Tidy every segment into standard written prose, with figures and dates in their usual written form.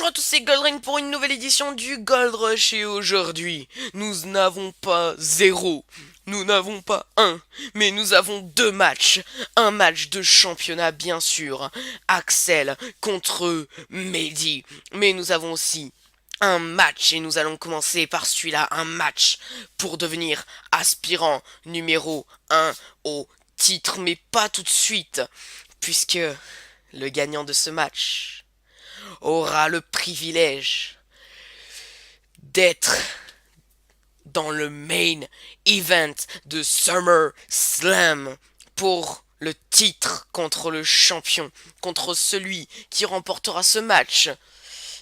Bonjour à tous, c'est Goldring pour une nouvelle édition du Gold Rush et aujourd'hui, nous n'avons pas zéro, nous n'avons pas un, mais nous avons deux matchs. Un match de championnat bien sûr, Axel contre Mehdi, mais nous avons aussi un match et nous allons commencer par celui-là, un match pour devenir aspirant numéro un au titre, mais pas tout de suite, puisque le gagnant de ce match aura le privilège d'être dans le main event de Summer Slam pour le titre contre le champion, contre celui qui remportera ce match.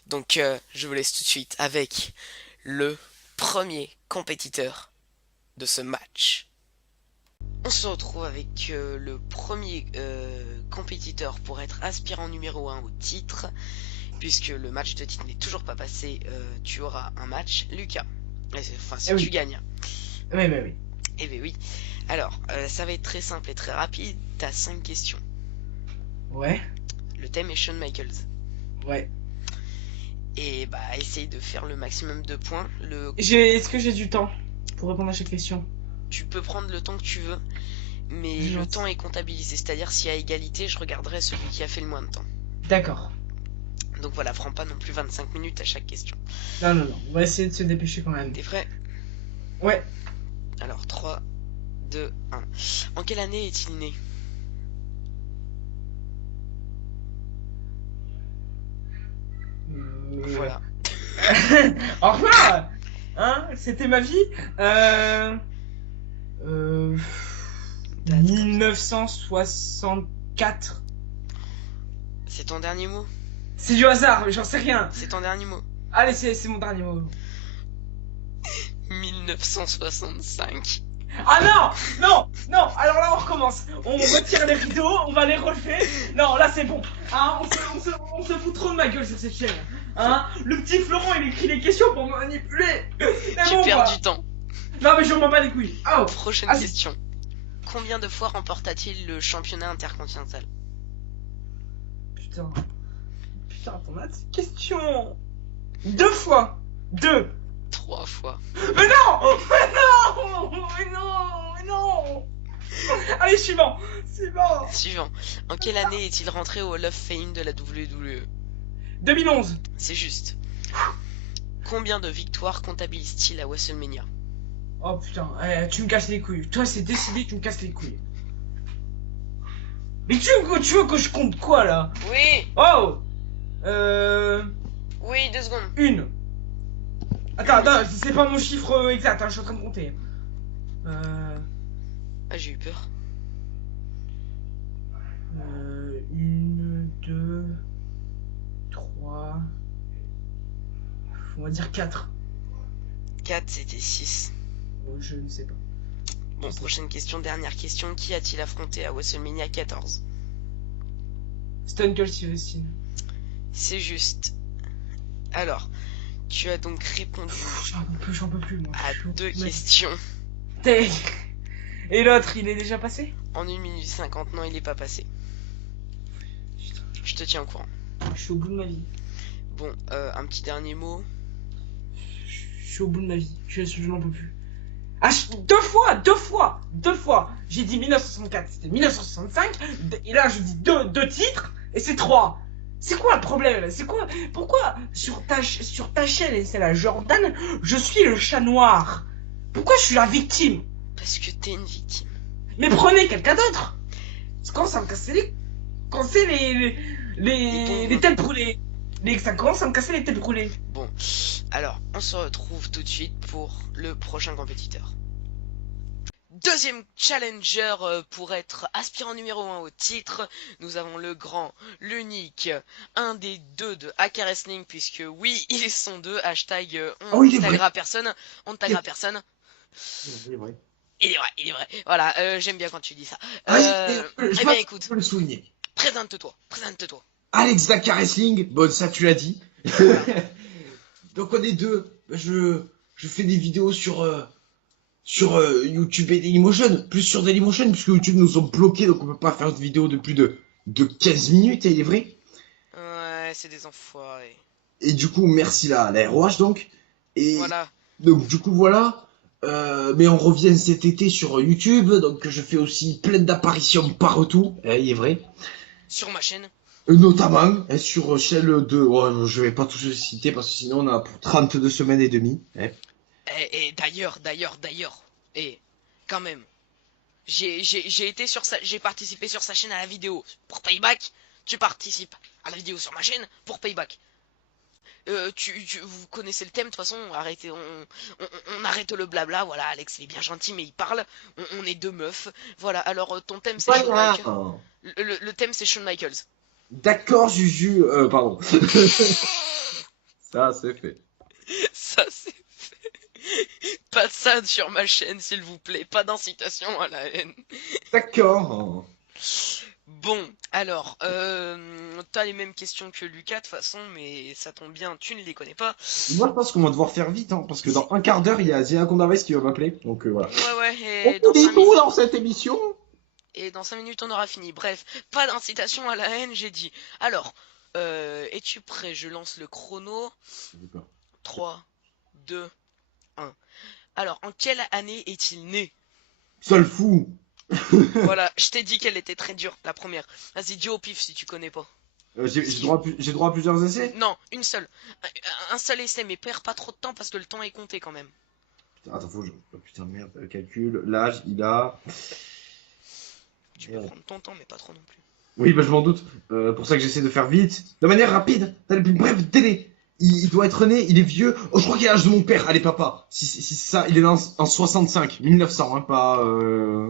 Donc je vous laisse tout de suite avec le premier compétiteur de ce match. On se retrouve avec le premier compétiteur pour être aspirant numéro un au titre. Puisque le match de titre n'est toujours pas passé, tu auras un match. Lucas. Enfin, si tu gagnes. Oui. Eh bien oui. Alors, ça va être très simple et très rapide. T'as 5 questions. Ouais. Le thème est Shawn Michaels. Ouais. Et bah, essaye de faire le maximum de points. Est-ce que j'ai du temps pour répondre à chaque question? Tu peux prendre le temps que tu veux, mais le temps est comptabilisé. C'est-à-dire, s'il y a égalité, je regarderai celui qui a fait le moins de temps. D'accord. Donc voilà, prends pas non plus 25 minutes à chaque question. Non. On va essayer de se dépêcher quand même. T'es prêt? Ouais. Alors, 3, 2, 1. En quelle année est-il né? Voilà. Au revoir. Hein? C'était ma vie. 1964. C'est ton dernier mot? C'est du hasard, j'en sais rien. C'est ton dernier mot? Allez, c'est mon dernier mot. 1965. Ah non, alors là on recommence. On retire les rideaux, on va les relever. Non, là c'est bon. Hein, on se fout trop de ma gueule sur cette chaîne. Hein, le petit Florent il écrit les questions pour me manipuler. Tu perds du temps. Non mais je m'en bats les couilles. Oh. Prochaine question. Combien de fois remporta-t-il le championnat intercontinental? Putain, t'en as cette question. 2 fois. 2. 3 fois. Mais non. Allez, suivant. Suivant. En quelle année est-il rentré au Hall of Fame de la WWE? 2011. C'est juste. Combien de victoires comptabilise-t-il à WrestleMania? Oh putain, tu me casses les couilles. Toi, c'est décidé, tu me casses les couilles. Mais tu veux que je compte quoi là? Oui. Oh. Oui, 2 secondes. Une. Attends, c'est pas mon chiffre exact, hein, je suis en train de compter. Ah, j'ai eu peur. 1, 2, 3. On va dire 4. 4, c'était 6. Je ne sais pas. Bon, prochaine question, dernière question. Qui a-t-il affronté à WrestleMania 14? Stone Cold Steve Austin. C'est juste. Alors, tu as donc répondu J'en peux plus, moi. à 2 questions. Et l'autre, il est déjà passé? En 1 minute 50, non, il est pas passé. Je te tiens au courant. Je suis au bout de ma vie. Bon, un petit dernier mot. Je suis au bout de ma vie. Je n'en peux plus. Ah, 2 fois. J'ai dit 1964, c'était 1965. Et là, je dis deux titres. Et c'est 3. C'est quoi le problème là? C'est quoi? Pourquoi sur ta chaîne, et c'est la Jordan, je suis le chat noir? Pourquoi je suis la victime? Parce que t'es une victime. Mais prenez quelqu'un d'autre. Ça commence à me casser les têtes brûlées. Ça commence à me casser les têtes brûlées. Bon, alors, on se retrouve tout de suite pour le prochain compétiteur. Deuxième challenger pour être aspirant numéro 1 au titre, nous avons le grand, l'unique, un des deux de AK Wrestling, puisque oui, ils sont deux, hashtag, on ne taguera personne, Il est vrai. Il est vrai, voilà, j'aime bien quand tu dis ça. Je bien écoute, peux le souligner. présente-toi. Alex Dakar Wrestling, bon ça tu l'as dit. Donc on est deux, je fais des vidéos sur YouTube et Dailymotion, plus sur Dailymotion puisque YouTube nous ont bloqués donc on peut pas faire de vidéo de plus de 15 minutes, il est vrai. Ouais, c'est des enfoirés. Et du coup, merci la ROH donc. Et Voilà. donc du coup voilà. Mais on revient cet été sur YouTube, donc je fais aussi plein d'apparitions partout, il est vrai. Sur ma chaîne. Notamment sur celle de... Ouais, je vais pas tous les citer parce que sinon on a pour 32 semaines et demie. Hein. Et d'ailleurs. Et quand même. J'ai été sur sa... J'ai participé sur sa chaîne à la vidéo pour Payback. Tu participes à la vidéo sur ma chaîne pour Payback. Vous connaissez le thème de toute façon, arrêtez, on arrête le blabla, voilà, Alex il est bien gentil mais il parle, on est deux meufs, voilà, alors ton thème c'est Shawn Voilà. Michaels, le thème c'est Shawn Michaels. D'accord, Juju. Pardon. Ça, c'est fait. Ça c'est pas de ça sur ma chaîne s'il vous plaît, pas d'incitation à la haine. D'accord. Bon, alors, t'as les mêmes questions que Lucas de toute façon, mais ça tombe bien, tu ne les connais pas. Moi, je pense qu'on va devoir faire vite, hein, parce que dans un quart d'heure, il y a Zia Condavès qui va m'appeler. Donc voilà. Ouais, On dit tout dans cette émission. et dans 5 minutes on aura fini. Bref, pas d'incitation à la haine, j'ai dit. Alors, es-tu prêt? Je lance le chrono. 3, 2, 1. Alors, en quelle année est-il né? Seul fou. Voilà, je t'ai dit qu'elle était très dure, la première. Vas-y, dis au pif si tu connais pas. J'ai droit à plusieurs essais. Non, une seule. Un seul essai, mais perds pas trop de temps parce que le temps est compté quand même. Putain, attends, faut que je... oh, putain, merde, calcul. L'âge, il a... Tu peux prendre ton temps, mais pas trop non plus. Oui, bah je m'en doute. Pour ça que j'essaie de faire vite. De manière rapide. T'as le plus bref délai. Il doit être né, il est vieux. Oh, je crois qu'il a l'âge de mon père. Allez, papa. Si c'est ça, il est né en 65. 1900, hein, pas...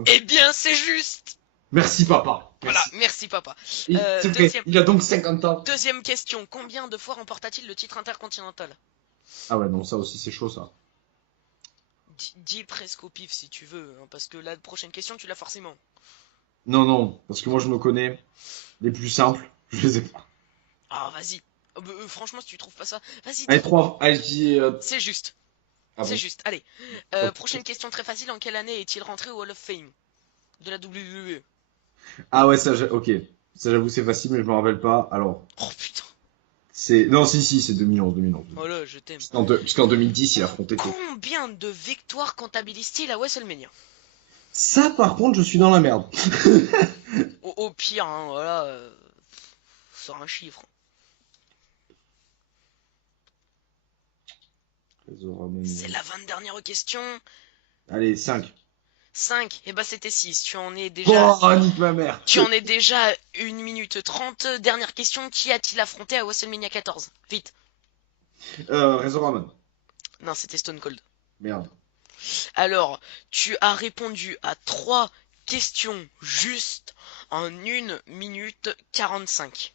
Eh bien, c'est juste. Merci, papa. Voilà, Merci. merci papa. C'est vrai, il a donc 50 ans. Deuxième question. Combien de fois remporta-t-il le titre intercontinental? Ah ouais, non, ça aussi, c'est chaud, ça. Dis presque au pif si tu veux, hein, parce que la prochaine question, tu l'as forcément. Non, non, parce que moi, je me connais. Les plus simples, je les ai pas. Ah, vas-y. Franchement, si tu trouves pas ça, vas-y. Allez, 3. Allez, je dis... C'est juste. Ah C'est bon. juste. Allez. Ok. Prochaine question très facile. En quelle année est-il rentré au Hall of Fame de la WWE? Ah ouais, ça, ok. Ça, j'avoue, c'est facile, mais je me rappelle pas. Alors, Oh putain. c'est... Non, si, c'est 2011, 2011. Oh là, je t'aime. Puisqu'en 2010, il a affronté tout. Combien de victoires comptabilise-t-il à WrestleMania? Ça, par contre, je suis dans la merde. Au pire, hein, voilà. Sors un chiffre. C'est la 20 dernière question. Allez, 5. 5. Et bah c'était 6. Tu en es déjà. Oh, nique ma mère. Tu en es déjà 1 minute 30. Dernière question. Qui a-t-il affronté à WrestleMania 14? Vite. Razor Ramon. Non, c'était Stone Cold. Merde. Alors, tu as répondu à 3 questions justes en 1 minute 45.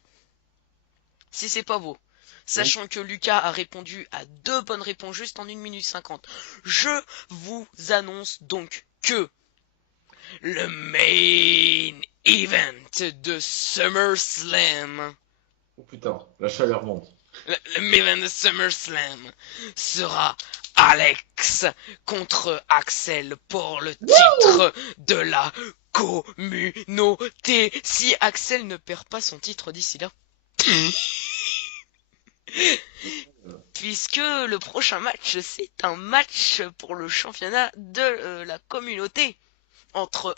Si c'est pas beau. Sachant que Lucas a répondu à 2 bonnes réponses justes en 1 minute 50. Je vous annonce donc que le main event de SummerSlam, Oh putain, la chaleur monte. le main event de SummerSlam sera Alex contre Axel pour le titre de la communauté. Si Axel ne perd pas son titre d'ici là. Puisque le prochain match, c'est un match pour le championnat de la communauté. Entre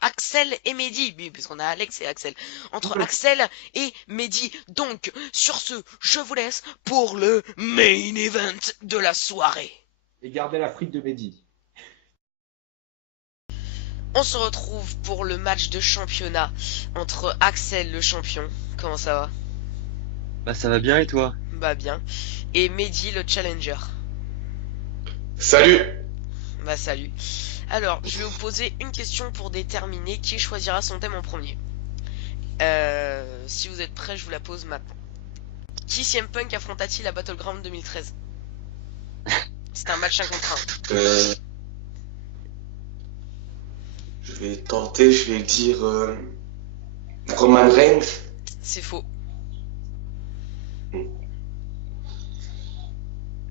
Axel et Mehdi. Oui, puisqu'on a Alex et Axel. Entre Axel et Mehdi. Donc, sur ce, je vous laisse pour le main event de la soirée. Et gardez la frite de Mehdi. On se retrouve pour le match de championnat entre Axel le champion. Comment ça va? Bah ça va bien et toi? Bah bien. Et Mehdi le challenger. Salut! Bah salut. Alors, je vais vous poser une question pour déterminer qui choisira son thème en premier. Si vous êtes prêts, je vous la pose maintenant. Qui CM Punk affronta-t-il à Battleground 2013? C'est un match 1 contre 1. Je vais tenter, je vais dire Roman Reigns. C'est faux.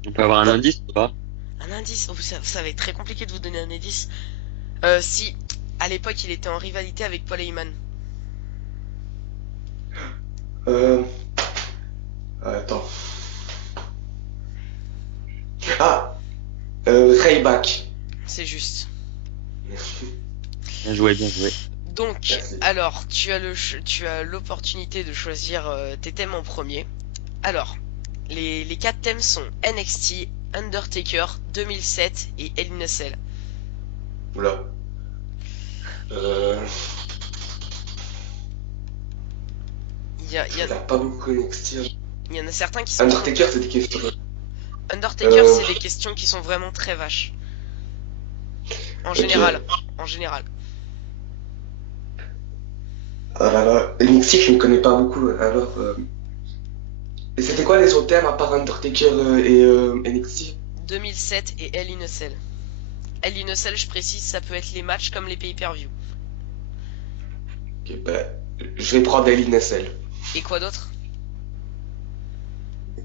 On peut avoir un indice ou pas? Un indice? Oh, ça va être très compliqué de vous donner un indice. Si, à l'époque, il était en rivalité avec Paul Heyman. Attends. Ah, Ryback. C'est juste. Bien joué, bien joué. Donc, Merci. alors, tu as l'opportunité de choisir tes thèmes en premier. Alors, les 4 thèmes sont NXT, Undertaker, 2007 et Hell in a Cell. Oula. Il y Il a pas beaucoup NXT. en a certains qui sont... Undertaker, c'est des questions. Undertaker, c'est des questions qui sont vraiment très vaches. En général. En général. Ah là là, NXT, je ne connais pas beaucoup. Alors, et c'était quoi les autres thèmes à part Undertaker et NXT? 2007 et Hell in a Cell. Hell in a Cell, je précise, ça peut être les matchs comme les pay-per-view. Ok, bah, je vais prendre Hell in a Cell. Et quoi d'autre?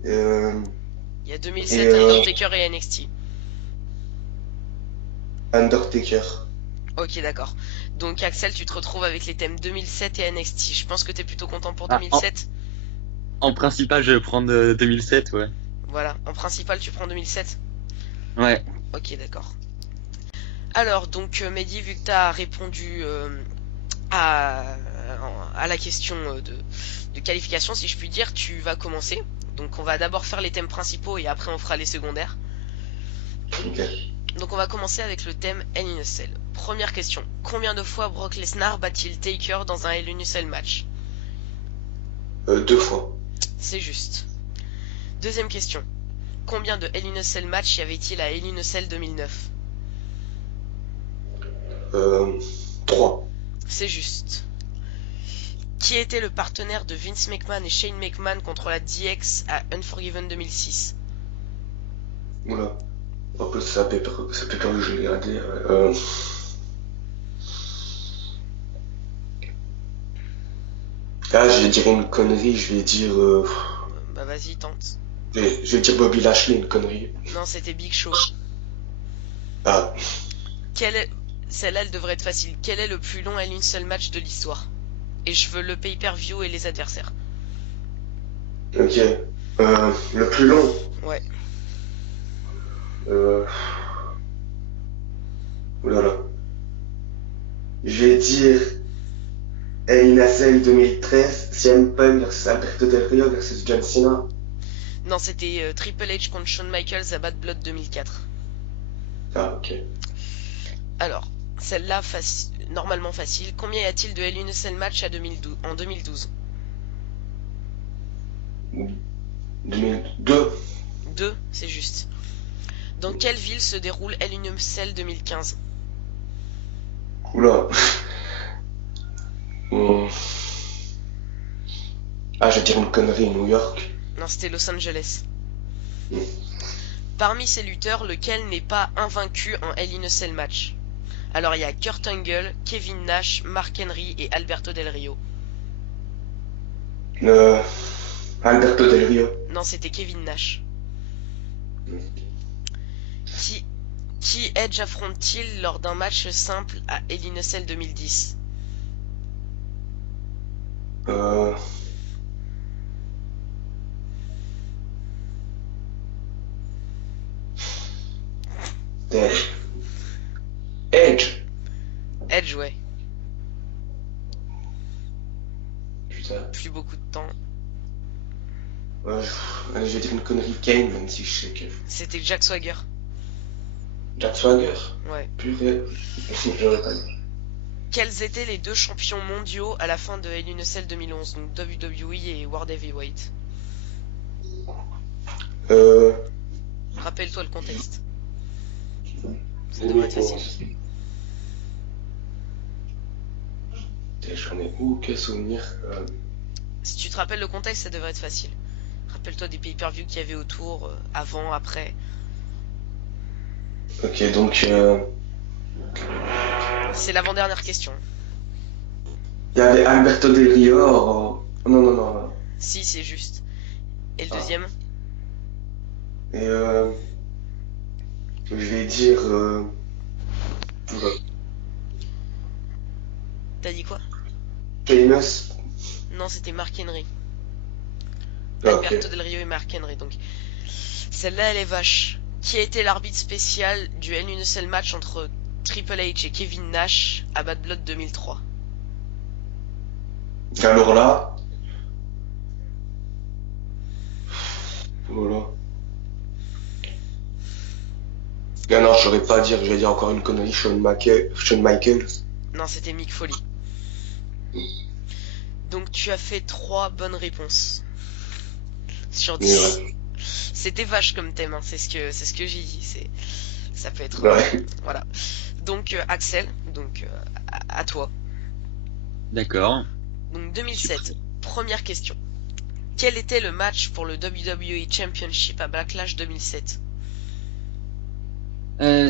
Euh, Il y a 2007, Et, Undertaker et NXT. Undertaker. Ok, d'accord. Donc Axel, tu te retrouves avec les thèmes 2007 et NXT. Je pense que t'es plutôt content pour Ah, 2007. En principal, je vais prendre 2007, ouais. Voilà, en principal, tu prends 2007. Ouais. Ok, d'accord. Alors, donc, Mehdi, vu que t'as répondu à, à la question de qualification, si je puis dire, tu vas commencer. Donc, on va d'abord faire les thèmes principaux et après, on fera les secondaires. Ok. Donc, on va commencer avec le thème Hell in a Cell. Première question. Combien de fois Brock Lesnar bat-il Taker dans un Hell in a Cell match? 2 fois. C'est juste. Deuxième question. Combien de Hell in a Cell match y avait-il à Hell in a Cell 2009? 3. C'est juste. Qui était le partenaire de Vince McMahon et Shane McMahon contre la DX à Unforgiven 2006? Oula. En plus, ça peut que je l'ai regardé. Ah, je vais dire une connerie, je vais dire. Bah vas-y, tente. Je vais dire Bobby Lashley, une connerie. Non, c'était Big Show. Ah, Celle-là, elle devrait être facile. Quel est le plus long Hell in a Cell match de l'histoire? Et je veux le pay-per-view et les adversaires. ok. Le plus long. Ouais. Oulala. Je vais dire Hell in a Cell 2013, CM Punk versus Alberto Del Rio versus John Cena. Non, c'était Triple H contre Shawn Michaels à Bad Blood 2004. Ah, ok. Alors, celle-là, normalement facile. Combien y a-t-il de Hell in a Cell match en 2012? 2002. 2, c'est juste. Dans quelle ville se déroule Hell in a Cell 2015? Oula. Ah, je vais dire une connerie, New York. Non, c'était Los Angeles. Mm. Parmi ces lutteurs, lequel n'est pas invaincu en Hell in a Cell match? Alors, il y a Kurt Angle, Kevin Nash, Mark Henry et Alberto Del Rio. Alberto Del Rio. Non, c'était Kevin Nash. Mm. Qui Edge affronte-t-il lors d'un match simple à Hell in a Cell 2010? Edge. Edge, ouais. Putain. Plus beaucoup de temps. Allez, je vais dire une connerie, Kane, même si je sais que. C'était Jack Swagger. Jack Swagger. Ouais. Purée. J'aurais pas dit. Quels étaient les deux champions mondiaux à la fin de Hell in a Cell 2011, donc WWE et World Heavyweight? Rappelle-toi le contexte. Ça devrait être facile. J'en ai aucun souvenir. Si tu te rappelles le contexte, ça devrait être facile. Rappelle-toi des pay-per-view qu'il y avait autour, avant, après. Ok, donc. C'est l'avant-dernière question. Il y avait Alberto Del Rio. Non, non, non, non. Si, c'est juste. Et le Ah. deuxième? Et je vais dire. Oula. T'as dit quoi? Sheamus. Non, c'était Mark Henry. Ah, ok. Alberto Del Rio et Mark Henry. Donc, celle-là, elle est vache. Qui a été l'arbitre spécial du Hell in a Cell match entre Triple H et Kevin Nash à Bad Blood 2003? Alors là. Voilà. Ah non, je saurais pas dire, je vais dire encore une connerie, Shawn Michaels. Non, c'était Mick Foley. Donc tu as fait 3 bonnes réponses. Sur 10. Ouais. C'était vache comme thème, hein. C'est ce que j'ai dit. Ça peut être. Ouais. Voilà. Donc Axel, à toi. D'accord. Donc 2007, première question. Quel était le match pour le WWE Championship à Backlash 2007?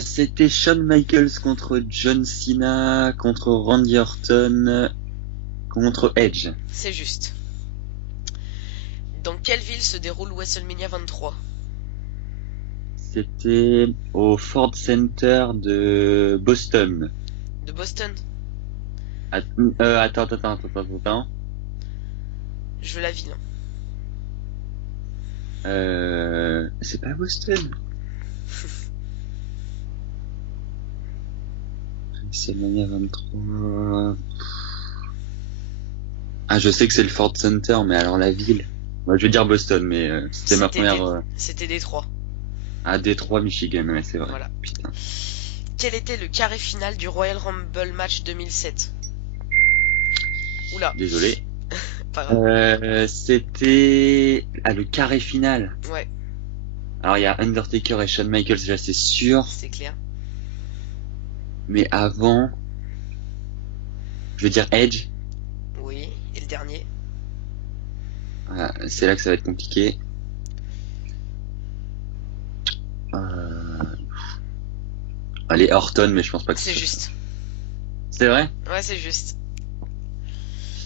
C'était Shawn Michaels contre John Cena, contre Randy Orton, contre Edge. C'est juste. Dans quelle ville se déroule WrestleMania 23? C'était au Ford Center de Boston. De Boston? Attends. Je veux la ville. C'est pas Boston. WrestleMania 23. Ah, je sais que c'est le Ford Center, mais alors la ville. Moi, je vais dire Boston, mais c'était ma première. C'était Détroit. Ah, Détroit, Michigan, ouais, c'est vrai. Voilà. Putain. Quel était le carré final du Royal Rumble match 2007? Oula, Désolé. pas grave. C'était le carré final. Ouais, Alors il y a Undertaker et Shawn Michaels, déjà c'est sûr. c'est clair. Mais avant, je veux dire Edge. Oui, et le dernier? Voilà, c'est là que ça va être compliqué. Allez, Orton, mais je pense pas que C'est ce soit juste. ça. C'est vrai? Ouais, c'est juste.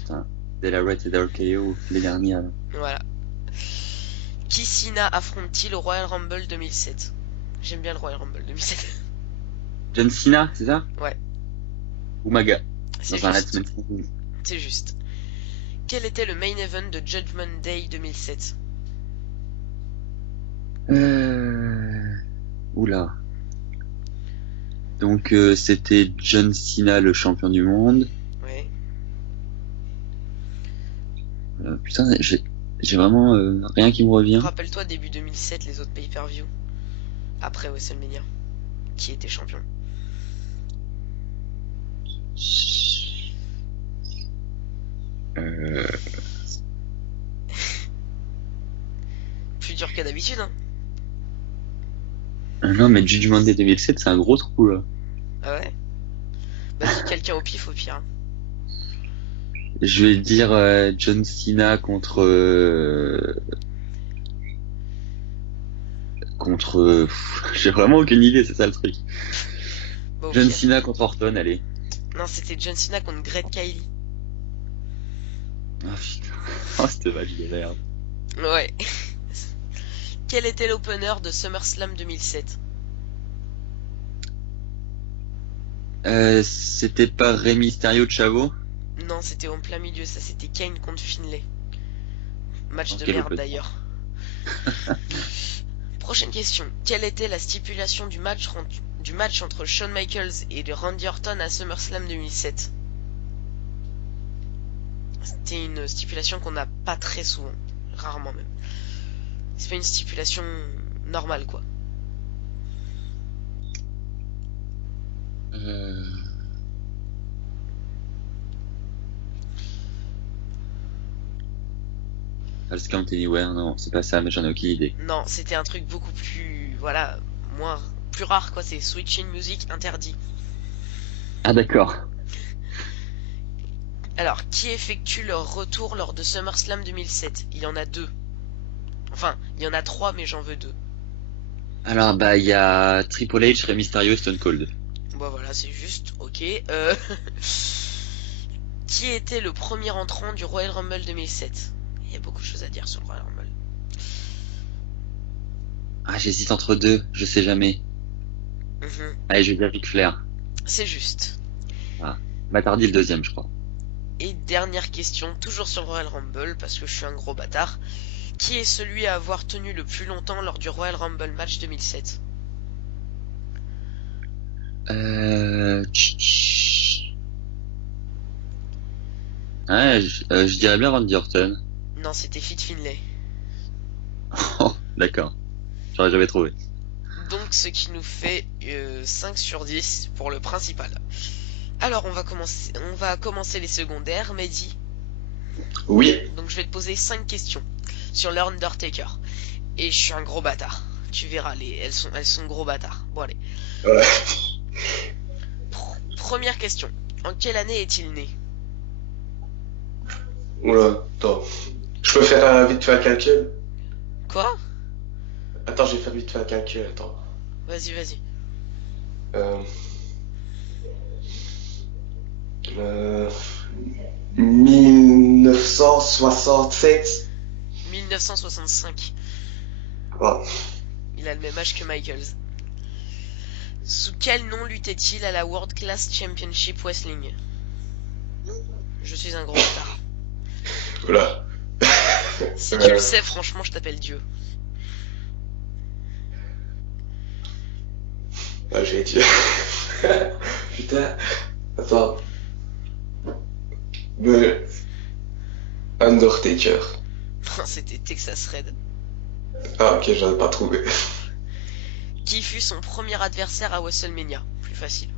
Putain. Dès la Red et RKO, les derniers. Alors. Voilà. Qui Cena affronte-t-il au Royal Rumble 2007? J'aime bien le Royal Rumble 2007. John Cena, c'est ça? Ouais. Umaga. C'est Dans un juste. Last Man. C'est juste. Quel était le main event de Judgment Day 2007? Oula. Donc c'était John Cena, le champion du monde. Ouais. Putain, j'ai vraiment rien qui me revient. Rappelle-toi début 2007 les autres pay-per-view. Après WrestleMania. Qui était champion? Plus dur que d'habitude, hein. Non, mais Judgment Day 2007, c'est un gros trou là. Ah ouais? Bah dis quelqu'un au pif au pire, hein. Je vais dire John Cena contre j'ai vraiment aucune idée, c'est ça le truc. Bah, au John pire. Cena contre Orton, allez. Non, c'était John Cena contre Greg Kylie. Ah putain. Oh, c'était validé merde. Ouais. Quel était l'opener de SummerSlam 2007? C'était pas Rey Mysterio de Chavo? Non, c'était en plein milieu, ça c'était Kane contre Finlay. Match de Quel merde opener. d'ailleurs. Prochaine question. Quelle était la stipulation du match entre Shawn Michaels et de Randy Orton à SummerSlam 2007? C'était une stipulation qu'on n'a pas très souvent. Rarement même. C'est pas une stipulation normale quoi. False Count Anywhere, non, c'est pas ça, mais j'en ai aucune idée. Non, c'était un truc beaucoup plus... Voilà, plus rare quoi, c'est Switching Music interdit. Ah d'accord. Alors, qui effectue leur retour lors de SummerSlam 2007? Il y en a 2. Enfin, il y en a 3 mais j'en veux 2. Alors bah il y a Triple H, Rey Mysterio, Stone Cold. Bon voilà, c'est juste, ok. Qui était le premier entrant du Royal Rumble 2007? Il y a beaucoup de choses à dire sur le Royal Rumble. Ah j'hésite entre deux, je sais jamais. Mhm. Allez, je vais dire Ric Flair. C'est juste. Matardi le deuxième, je crois. Et dernière question, toujours sur le Royal Rumble, parce que je suis un gros bâtard. Qui est celui à avoir tenu le plus longtemps lors du Royal Rumble match 2007? Ouais, je dirais bien Randy Orton. Non, c'était Fit Finlay. Oh, d'accord. J'aurais jamais trouvé. Donc ce qui nous fait 5 sur 10 pour le principal. Alors on va commencer les secondaires, Mehdi. Oui. Donc je vais te poser 5 questions sur l'Undertaker. Et je suis un gros bâtard. Tu verras, elles sont gros bâtards. Bon allez. Ouais. Première question. En quelle année est-il né? Oula, attends. Je peux faire vite fait un calcul? Quoi? Attends, je vais faire vite fait un calcul, attends. Vas-y. Euh... 1967. 1965. Oh. Il a le même âge que Michaels. Sous quel nom luttait-il à la World Class Championship Wrestling? Je suis un gros bâtard. Oula. Si tu le sais, franchement, je t'appelle Dieu. Ah, j'ai été. Putain. Attends. Le Undertaker. C'était Texas Red. Ah, ok, j'avais pas trouvé. Qui fut son premier adversaire à WrestleMania? Plus facile.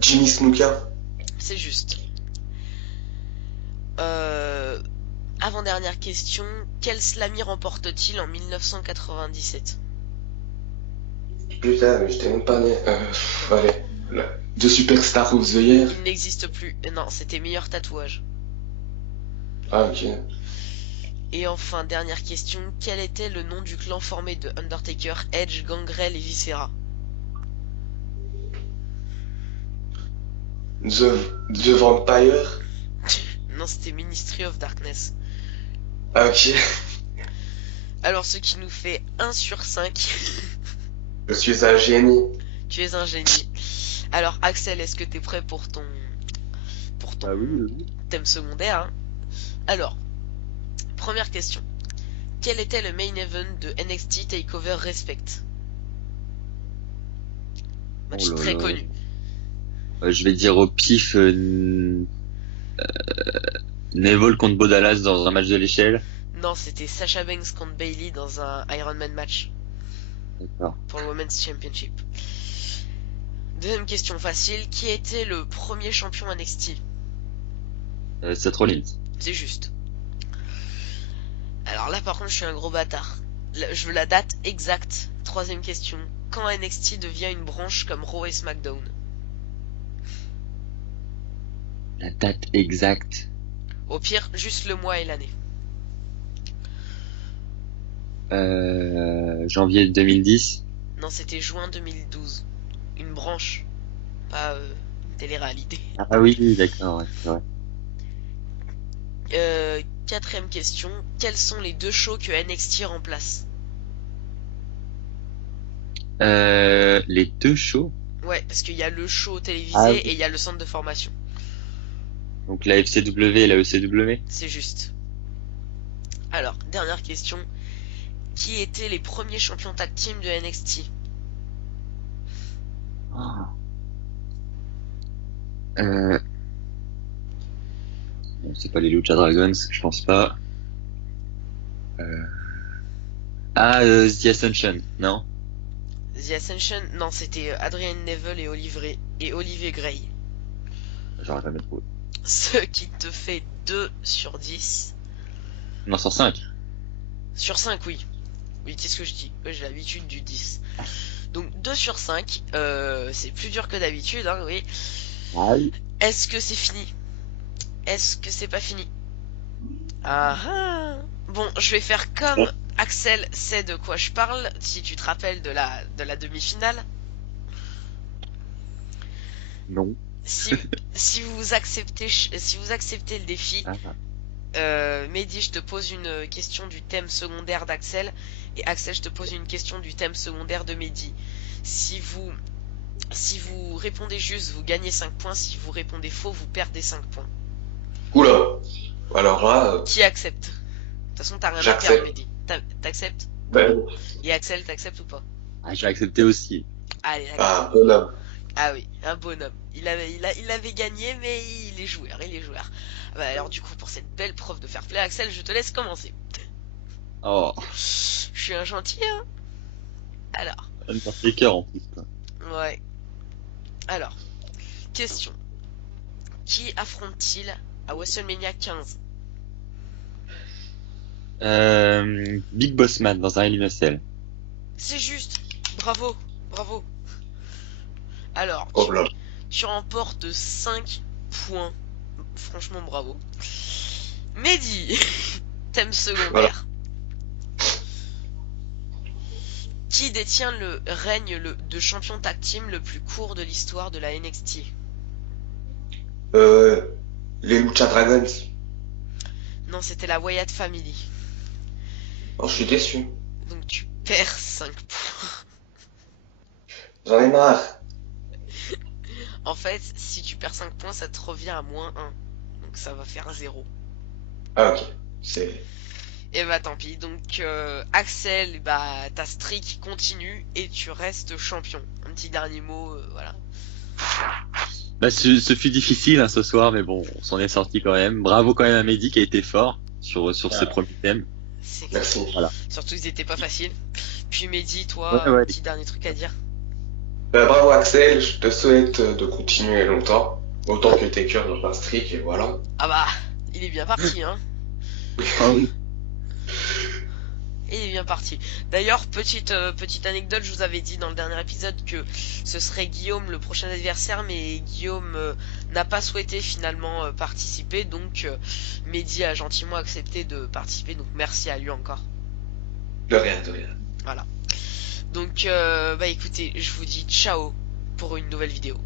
Jimmy Snuka. C'est juste. Avant-dernière question. Quel Slammy remporte-t-il en 1997? Putain, mais j'étais même pas né. Allez. The Superstar of the Year. Il n'existe plus. Non, c'était meilleur tatouage. Ah, ok. Et enfin, dernière question. Quel était le nom du clan formé de Undertaker, Edge, Gangrel et Viscera? The Vampire. Non, c'était Ministry of Darkness. Ah, ok. Alors, ce qui nous fait 1 sur 5. Je suis un génie. Tu es un génie. Alors, Axel, est-ce que t'es prêt pour ton Ah oui. thème secondaire, hein? Alors, première question. Quel était le main event de NXT TakeOver Respect? Match Oh là très là. connu. Je vais dire au pif Neville contre Bo Dallas dans un match de l'échelle. Non, c'était Sasha Banks contre Bayley dans un Iron Man match D'accord. pour le Women's Championship. Deuxième question facile. Qui était le premier champion NXT? Seth Rollins. C'est juste. Alors là, par contre, je suis un gros bâtard. Là, je veux la date exacte. Troisième question. Quand NXT devient une branche comme Raw et SmackDown? La date exacte. Au pire, juste le mois et l'année. Janvier 2010. Non, c'était juin 2012. Une branche, pas une télé-réalité. Ah oui, d'accord, ouais, c'est vrai. Quatrième question. Quels sont les deux shows que NXT remplace? Les deux shows. Ouais, parce qu'il y a le show télévisé Ah oui. et il y a le centre de formation. Donc la FCW et la ECW. C'est juste. Alors, dernière question. Qui étaient les premiers champions tag team de NXT? Oh. Bon, c'est pas les Lucha Dragons, je pense pas. The Ascension, non? The Ascension? Non, c'était Adrian Neville et Olivier Gray. J'aurais jamais trouvé. Ce qui te fait 2 sur 10. Non, sur 5. Sur 5, oui. Oui, qu'est-ce que je dis? J'ai l'habitude du 10. Donc 2 sur 5. C'est plus dur que d'habitude, hein, oui. Ah oui. Est-ce que c'est fini? Est-ce que c'est pas fini? Ah ah. Bon, je vais faire comme Axel sait de quoi je parle, si tu te rappelles de la demi-finale. Non. Si vous acceptez le défi, Ah. Mehdi, je te pose une question du thème secondaire d'Axel, et Axel, je te pose une question du thème secondaire de Mehdi. Si vous répondez juste, vous gagnez 5 points. Si vous répondez faux, vous perdez 5 points. Oula. Alors là, Qui accepte? De toute façon, t'as rien à J'accepte. perdre, Mehdi. T'acceptes? ben, Et Axel, t'acceptes ou pas? Ah, j'ai accepté aussi. Allez, d'accord. Ah, bonhomme. Ah oui, un bonhomme. Il avait gagné, mais il est joueur, il est joueur. Bah alors du coup, pour cette belle preuve de fair play, Axel, je te laisse commencer. Oh, Je suis un gentil, hein. Alors, Undertaker en plus. Quoi. ouais. Alors, question. Qui affronte-t-il à WrestleMania 15? Big Boss Man dans un Hell in a Cell. C'est juste. Bravo, bravo. Alors, Oh là. tu remportes 5 points. Franchement, bravo. Mehdi, thème secondaire. Voilà. Qui détient le règne de champion tag team le plus court de l'histoire de la NXT? Les Lucha Dragons. Non, c'était la Wyatt Family. Oh, je suis déçu. Donc tu perds 5 points. J'en ai marre. En fait, si tu perds 5 points, ça te revient à -1. Donc ça va faire 0. Ah, ok. C'est... Et bah tant pis. Donc Axel, bah ta streak continue et tu restes champion. Un petit dernier mot, voilà. Bah, ce fut difficile hein, ce soir, mais bon, on s'en est sorti quand même. Bravo quand même à Mehdi qui a été fort sur ses premiers thèmes. C'est clair. Merci. Surtout ils étaient pas faciles. Puis Mehdi, toi, Ouais. un petit dernier truc à dire. Bravo Axel, je te souhaite de continuer longtemps. Autant que Taker dans ta streak, et voilà. Ah bah, il est bien parti, hein. Ah oui. Il est bien parti. D'ailleurs, petite anecdote, je vous avais dit dans le dernier épisode que ce serait Guillaume le prochain adversaire, mais Guillaume n'a pas souhaité finalement participer, donc Mehdi a gentiment accepté de participer, donc merci à lui encore. De rien, de rien. Voilà. Donc bah écoutez, je vous dis ciao pour une nouvelle vidéo.